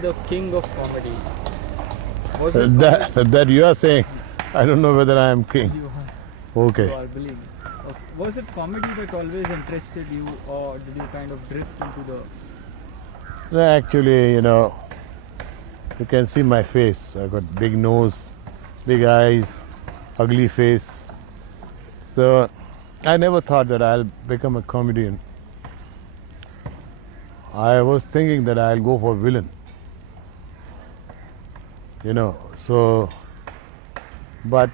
the king of comedy. Was it That you are saying. I don't know whether I am king. you Okay. are believing? Okay. Was it comedy that always interested you, or did you kind of drift into the? No, actually, you can see my face. I got big nose, big eyes, ugly face. So I never thought that I'll become a comedian. I was thinking that I'll go for villain. So, but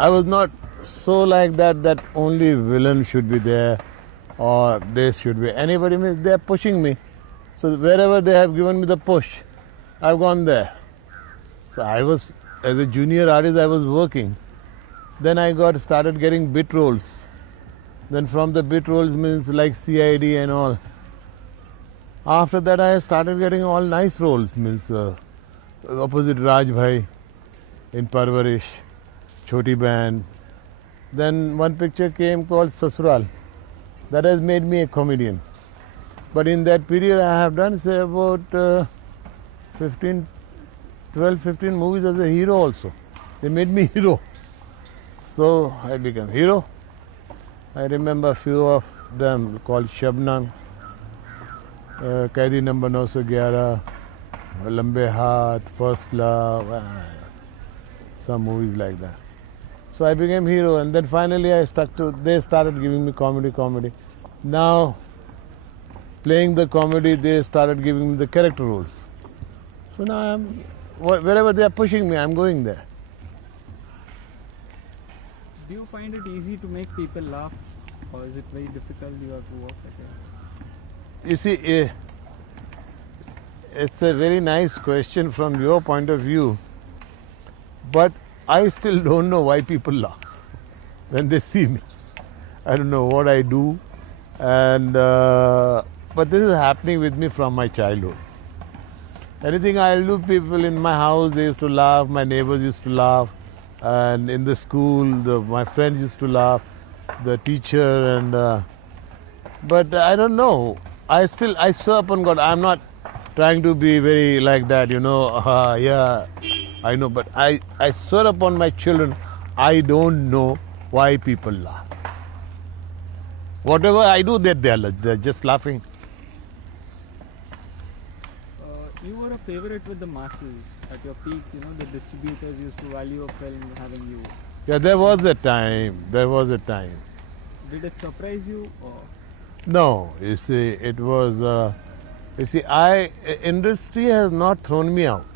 I was not so like that only villain should be there or this should be. Anybody means they're pushing me. So wherever they have given me the push, I've gone there. So as a junior artist, I was working. Then I started getting bit roles. Then from the bit roles means like CID and all. After that, I started getting all nice roles, means opposite Raj Bhai in Parvarish, Choti Band. Then one picture came called Sasural. That has made me a comedian. But in that period, I have done, say, about 15 movies as a hero also. They made me hero. So I became hero. I remember a few of them called Shabnam, Kaidi number 911, Lambe Haath, First Love, some movies like that. So I became hero, and then finally they started giving me comedy. Now, playing the comedy, they started giving me the character roles. So now wherever they are pushing me, I'm going there. Do you find it easy to make people laugh, or is it very difficult? You have to work at it. You see, it's a very nice question from your point of view, but I still don't know why people laugh when they see me. I don't know what I do, and but this is happening with me from my childhood. Anything I'll do, people in my house, they used to laugh, my neighbors used to laugh, and in the school, my friends used to laugh, the teacher, and but I don't know. I swear upon God, I'm not trying to be very like that, yeah, I know, but I swear upon my children, I don't know why people laugh. Whatever I do, they're just laughing. You were a favorite with the masses at your peak. The distributors used to value a film having you. Yeah, there was a time. Did it surprise you, or? No, you see, it was. Industry has not thrown me out.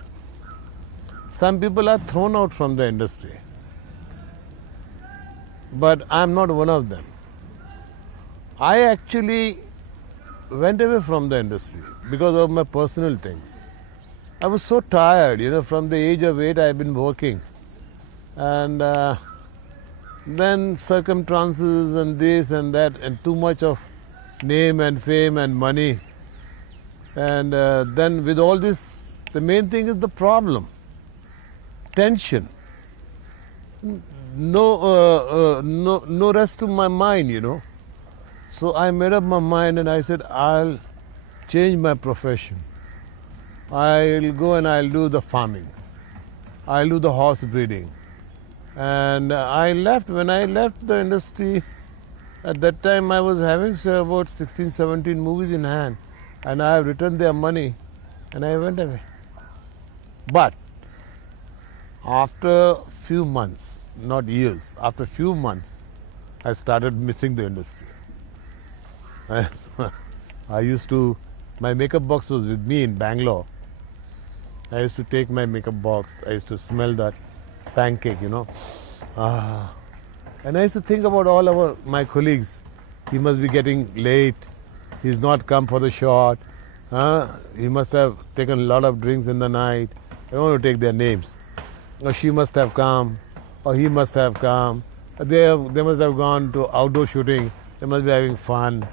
Some people are thrown out from the industry, but I'm not one of them. I actually went away from the industry because of my personal things. I was so tired, from the age of 8 I've been working, and then circumstances and this and that, and too much of name and fame and money, and then with all this, the main thing is the problem, tension. No rest to my mind, So I made up my mind and I said, I'll change my profession. I'll go and I'll do the farming. I'll do the horse breeding. And when I left the industry, at that time I was having about 16, 17 movies in hand. And I have returned their money and I went away. But after few months, not years, after few months, I started missing the industry. My makeup box was with me in Bangalore. I used to take my makeup box, I used to smell that pancake, and I used to think about all my colleagues. He must be getting late, he's not come for the shot, he must have taken a lot of drinks in the night. I don't want to take their names. Or she must have come, or he must have come. They must have gone to outdoor shooting, they must be having fun.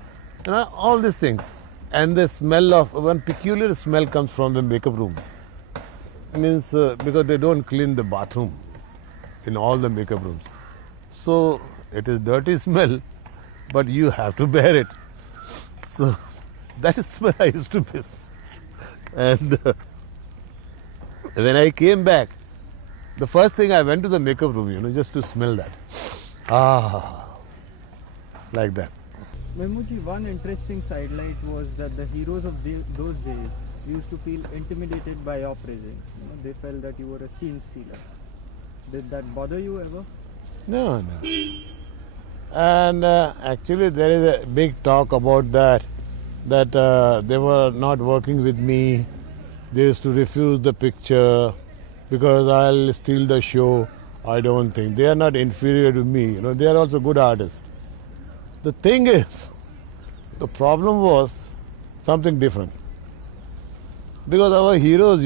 All these things. And the smell of, one peculiar smell comes from the makeup room. Means because they don't clean the bathroom in all the makeup rooms. So it is dirty smell, but you have to bear it. So that is smell I used to miss. And when I came back, the first thing I went to the makeup room, just to smell that. Like that. Mehmoodji, one interesting sidelight was that the heroes of those days used to feel intimidated by your presence. They felt that you were a scene stealer. Did that bother you ever? No. And actually there is a big talk about that they were not working with me. They used to refuse the picture because I'll steal the show. I don't think. They are not inferior to me. They are also good artists. The thing is, the problem was something different. Because our heroes,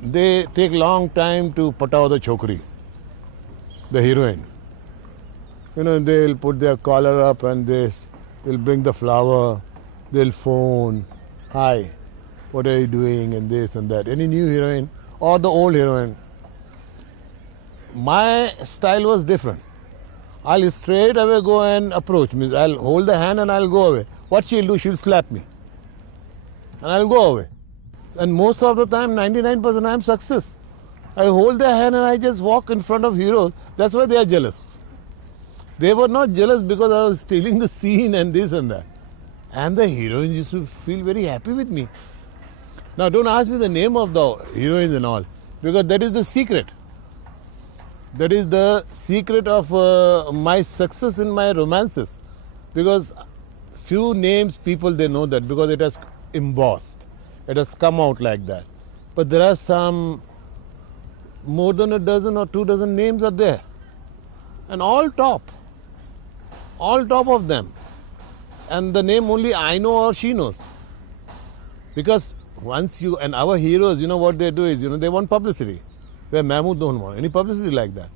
they take long time to patao the chokri, the heroine. They'll put their collar up and they'll bring the flower, they'll phone, hi, what are you doing, and this and that. Any new heroine or the old heroine. My style was different. I'll straight away go and approach. Means I'll hold the hand and I'll go away. What she'll do, she'll slap me. And I'll go away. And most of the time, 99% I'm success. I hold their hand and I just walk in front of heroes. That's why they are jealous. They were not jealous because I was stealing the scene and this and that. And the heroines used to feel very happy with me. Now don't ask me the name of the heroines and all, because that is the secret. That is the secret of my success in my romances. Because few names people, they know that because it has embossed. It has come out like that. But there are some more than a dozen or 2 dozen names are there. And all top of them. And the name only I know or she knows. Because once and our heroes, what they do is, they want publicity. Where Mahmood don't want any publicity like that.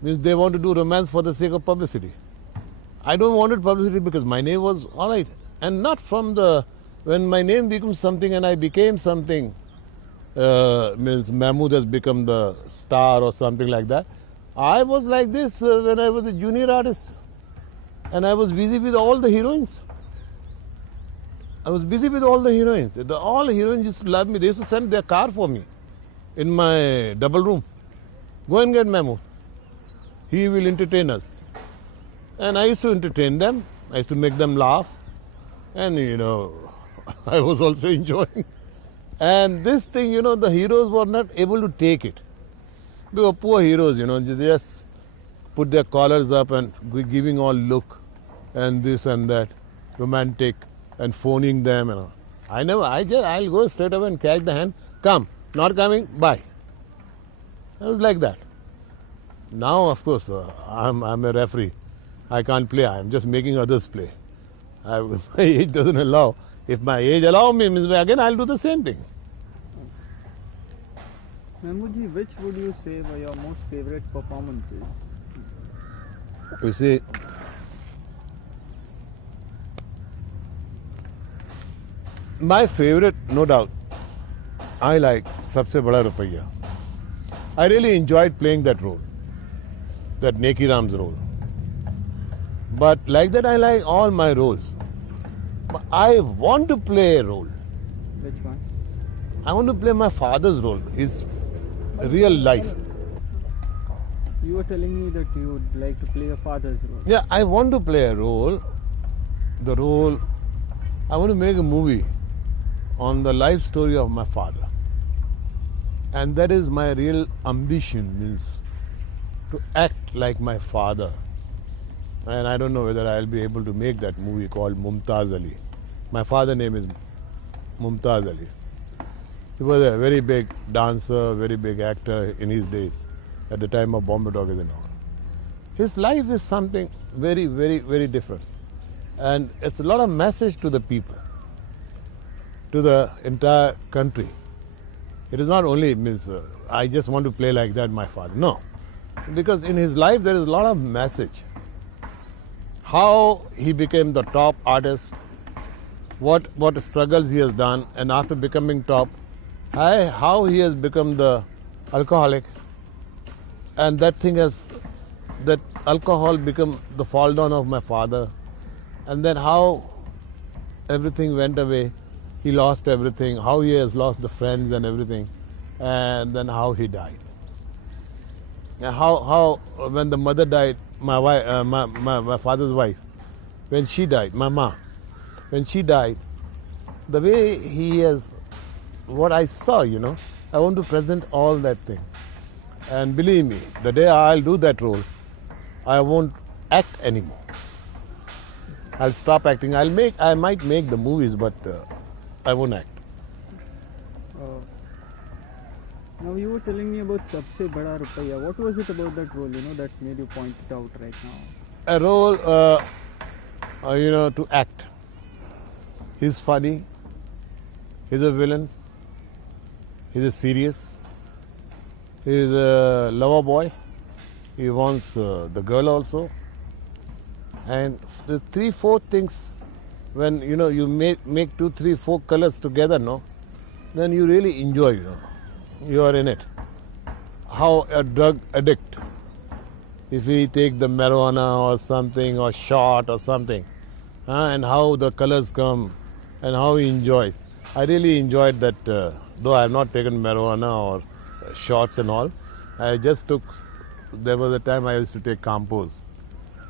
Means they want to do romance for the sake of publicity. I don't want publicity because my name was alright. And not from when my name becomes something and I became something, means Mahmood has become the star or something like that. I was like this when I was a junior artist. And I was busy with all the heroines. All the heroines used to love me. They used to send their car for me in my double room. Go and get Mahmood. He will entertain us. And I used to entertain them. I used to make them laugh. And, I was also enjoying. And this thing, the heroes were not able to take it. Because poor heroes, they just put their collars up and giving all look and this and that, romantic and phoning them. I'll go straight away and catch the hand. Come, not coming, bye. I was like that. Now, of course, I'm a referee. I can't play. I'm just making others play. My age doesn't allow. If my age allows me, means again I'll do the same thing. Mehmoodji, which would you say were your most favorite performances? You see, my favorite, no doubt, I like Sabse Bada Rupaiya. I really enjoyed playing that role, that Neki Ram's role. But like that, I like all my roles. But I want to play a role. Which one? I want to play my father's role, his real life. You were telling me that you would like to play your father's role. Yeah, I want to play a role. I want to make a movie on the life story of my father. And that is my real ambition, means to act like my father. And I don't know whether I'll be able to make that movie called Mumtaz Ali. My father's name is Mumtaz Ali. He was a very big dancer, very big actor in his days, at the time of Bombay Talkies and all. His life is something very, very, very different. And it's a lot of message to the people, to the entire country. It is not only, I just want to play like that, my father. No. Because in his life there is a lot of message. How he became the top artist, what struggles he has done, and after becoming top, how he has become the alcoholic, and that alcohol become the fall down of my father, and then how everything went away, he lost everything, how he has lost the friends and everything, and then how he died. And how when the mother died, my wife, my father's wife, when she died, my ma, when she died, the way he has, what I saw, I want to present all that thing. And believe me, the day I'll do that role, I won't act anymore. I'll stop acting. I might make the movies, but I won't act. Now you were telling me about Sabse Bada Rupaiya. What was it about that role, that made you point it out right now? A role, to act. He's funny. He's a villain. He's serious. He's a lover boy. He wants the girl also. And the 3-4 things, when you make 2, 3, 4 colors together, then you really enjoy. You are in it. How a drug addict, if he take the marijuana or something or shot or something, and how the colors come and how he enjoys. I really enjoyed that, though I have not taken marijuana or shots and all. I just took, there was a time I used to take compose.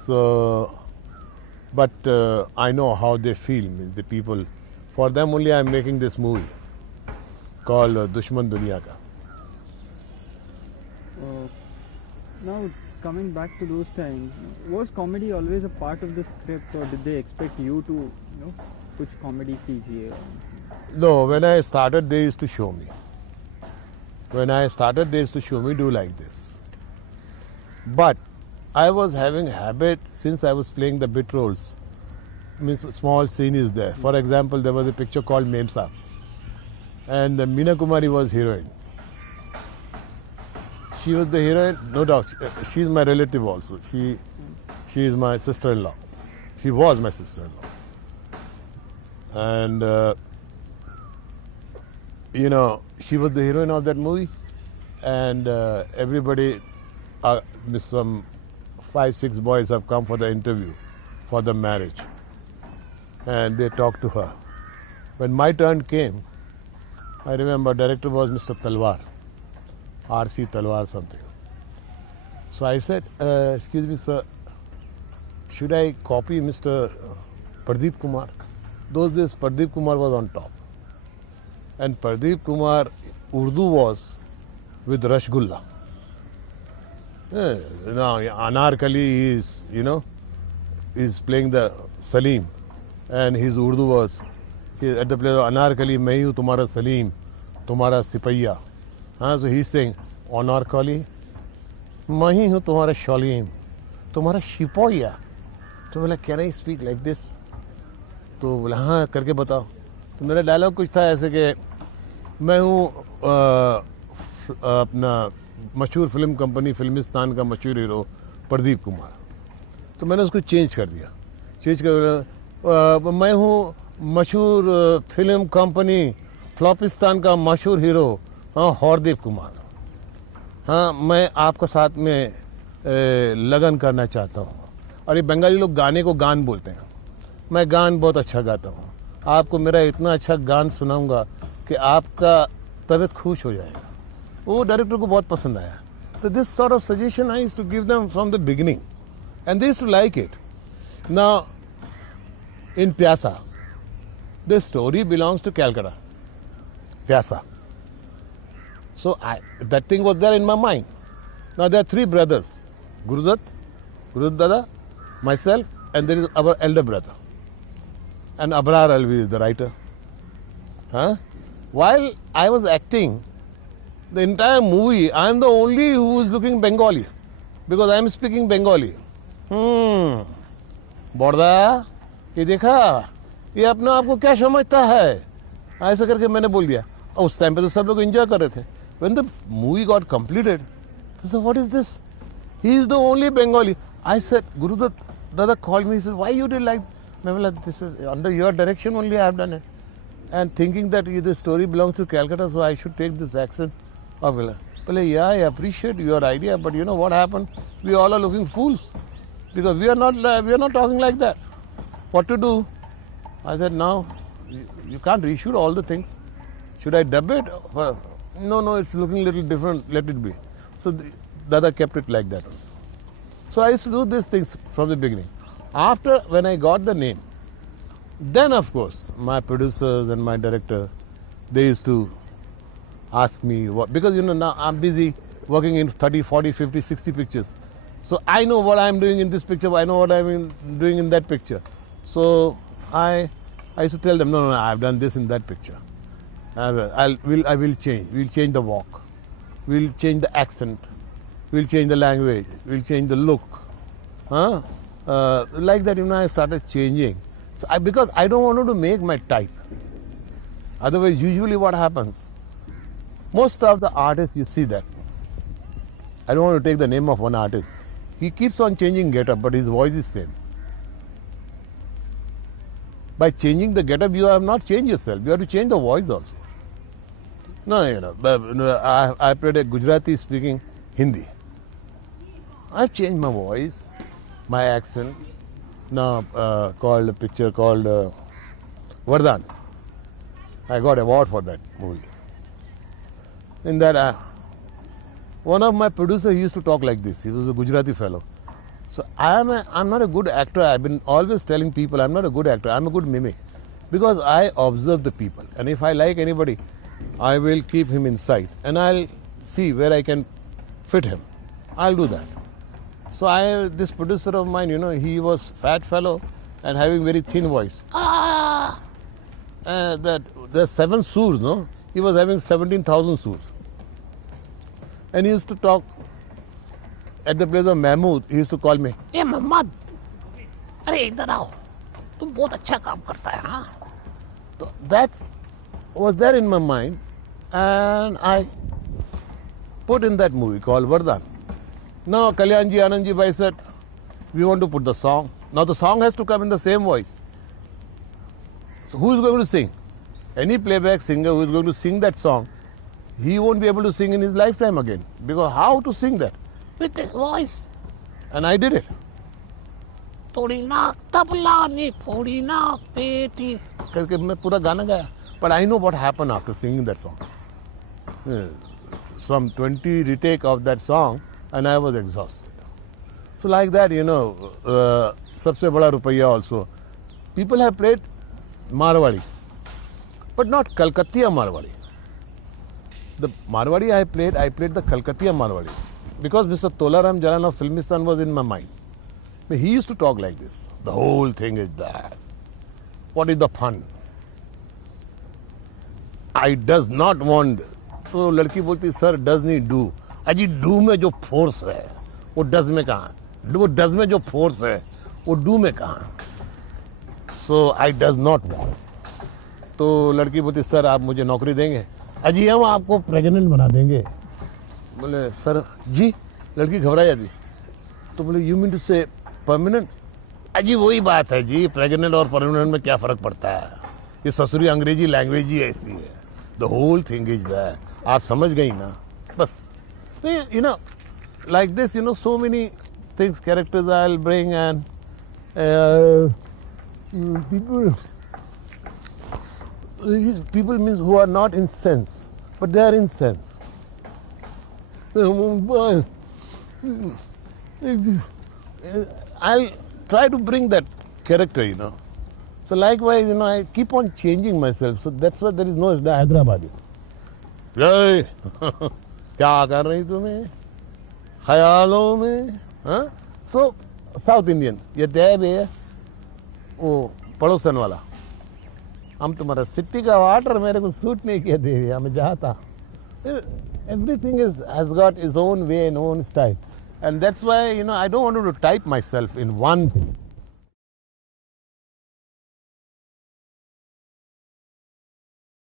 So, but I know how they feel, the people. For them only I am making this movie called Dushman Duniya Ka. Now, coming back to those times, was comedy always a part of the script, or did they expect you to, kuch comedy kijiye? No, when I started, they used to show me. When I started, they used to show me, do like this. But I was having habit, since I was playing the bit roles, means small scene is there. For example, there was a picture called Mem Saab, and Meena Kumari was heroine. She was the heroine, no doubt. She is my relative also. She is my sister-in-law. She was my sister-in-law. And, she was the heroine of that movie. And everybody, some 5-6 boys have come for the interview, for the marriage. And they talked to her. When my turn came, I remember director was Mr. Talwar. R.C. Talwar something. So I said, excuse me sir, should I copy Mr. Pradeep Kumar? Those days Pradeep Kumar was on top. And Pradeep Kumar, Urdu was with Rashgulla. Now Anarkali is, is playing the Salim. And his Urdu was, at the place of Anarkali, Main hu tumhara Salim, tumhara Sipaiya. So he's saying, Anarkali, Main hu tumhara Shalim, tumhara Shipaiya. So बोला, can I speak like this? तो बोला हाँ करके बताओ. तो मेरा dialogue कुछ था ऐसे कि मैं हूँ अपना मशहूर फिल्म कंपनी फिल्मिस्तान का मशहूर हीरो प्रदीप कुमार. तो मैंने उसको चेंज कर दिया. चेंज कर मैं हूँ मशहूर फिल्म कंपनी फ्लॉपिस्तान का मशहूर हीरो हरदीप कुमार. हाँ मैं आपका साथ में लगन करना चाहता हूँ. और ये बंगाली लोग गाने को गान बोलते हैं. मैं गान बहुत अच्छा गाता हूँ. आपको मेरा इतना अच्छा गान सुनाऊंगा कि आपका तबीयत खुश हो जाएगा. वो डायरेक्टर को बहुत पसंद आया. तो this sort of suggestion I used to give them from the beginning and they used to like it. Now in Pyaasa the story belongs to Calcutta. Pyaasa. So that thing was there in my mind. Now there are 3 brothers, Gurudat Dada, myself, and there is our elder brother. And Abrar Alvi is the writer. While I was acting, the entire movie, I am the only who is looking Bengali, because I am speaking Bengali. Borda, ये देखा, ये अपना आपको क्या समझता है? ऐसा करके मैंने बोल दिया. और उस टाइम पे तो सब लोग एंजॉय कर रहे थे. When the movie got completed, they said, what is this? He is the only Bengali. I said, Guru Dada called me, he said, why you did like, this is under your direction only I have done it. And thinking that the story belongs to Calcutta, so I should take this accent. Well, yeah, I appreciate your idea, but you know what happened? We all are looking fools, because we are not talking like that. What to do? I said, now, you can't reshoot all the things. Should I dub it? no, it's looking a little different, let it be. So Dada kept it like that. So I used to do these things from the beginning. After, when I got the name, then of course, my producers and my director, they used to ask me what, because now I'm busy working in 30, 40, 50, 60 pictures. So I know what I'm doing in this picture, I know what I'm doing in that picture. So I used to tell them, no, I've done this in that picture. I will change. We'll change the walk. We'll change the accent. We'll change the language. We'll change the look. Like that, I started changing. So because I don't want to make my type. Otherwise, usually what happens, most of the artists, you see that. I don't want to take the name of one artist. He keeps on changing get-up, but his voice is same. By changing the get-up, you have not changed yourself. You have to change the voice also. No, I played a Gujarati speaking Hindi. I've changed my voice, my accent. Now, called a picture called Vardhan. I got an award for that movie. In that, one of my producers used to talk like this. He was a Gujarati fellow. So I'm not a good actor. I've been always telling people I'm not a good actor. I'm a good mimic. Because I observe the people. And if I like anybody, I will keep him in sight. And I'll see where I can fit him. I'll do that. So this producer of mine, he was fat fellow and having very thin voice. There's 7 surs, no? He was having 17,000 surs. And he used to talk at the place of Mahmood. He used to call me, "Hey Mohammad, अरे इधर आओ, तुम बहुत अच्छा काम करता है, हाँ?" So that was there in my mind, and I put in that movie called Vardhan. Now Kalyanji, Anandji Bhai said, we want to put the song. Now the song has to come in the same voice. So who is going to sing? Any playback singer who is going to sing that song, he won't be able to sing in his lifetime again. Because how to sing that? With his voice. And I did it. But I know what happened after singing that song. Some 20 retake of that song and I was exhausted. So like that, Sabse Bada Rupaiya also. People have played Marwadi, but not Kalkattiya Marwadi. The Marwadi I played the Kalkattiya Marwadi. Because Mr. Tolaram Jalan of Filmistan was in my mind. But he used to talk like this. The whole thing is that. What is the fun? I does not want. तो लड़की बोलती sir does नहीं do. अजी do में जो force है वो does में कहाँ? वो does में जो force है वो do में कहाँ? So I does not want. तो लड़की बोलती सर आप मुझे नौकरी देंगे? अजी हम आपको प्रेग्नेंट बना देंगे. बोले सर जी. लड़की घबरा जाती. तो बोले यू मीन टू से परमानेंट? अजी वही बात है जी, प्रेग्नेंट और परमानेंट में क्या फर्क पड़ता है? ये ससुरी अंग्रेजी लैंग्वेज ही ऐसी है. The whole thing is that. आप समझ गई ना? बस. Like this, so many things, characters I'll bring, and people means who are not in sense, but they are in sense. I'll try to bring that character, So likewise, I keep on changing myself. So that's why there is no Hyderabadi. Hey, क्या कर रही तुम्हें? ख्यालों में? हाँ? So South Indian. ये देव है, वो पड़ोसन वाला. हम तुम्हारा सिटी का वाटर मेरे को सूट नहीं किया देवी. हमें जाता. Everything has got its own way and own style. And that's why, I don't want to type myself in one thing.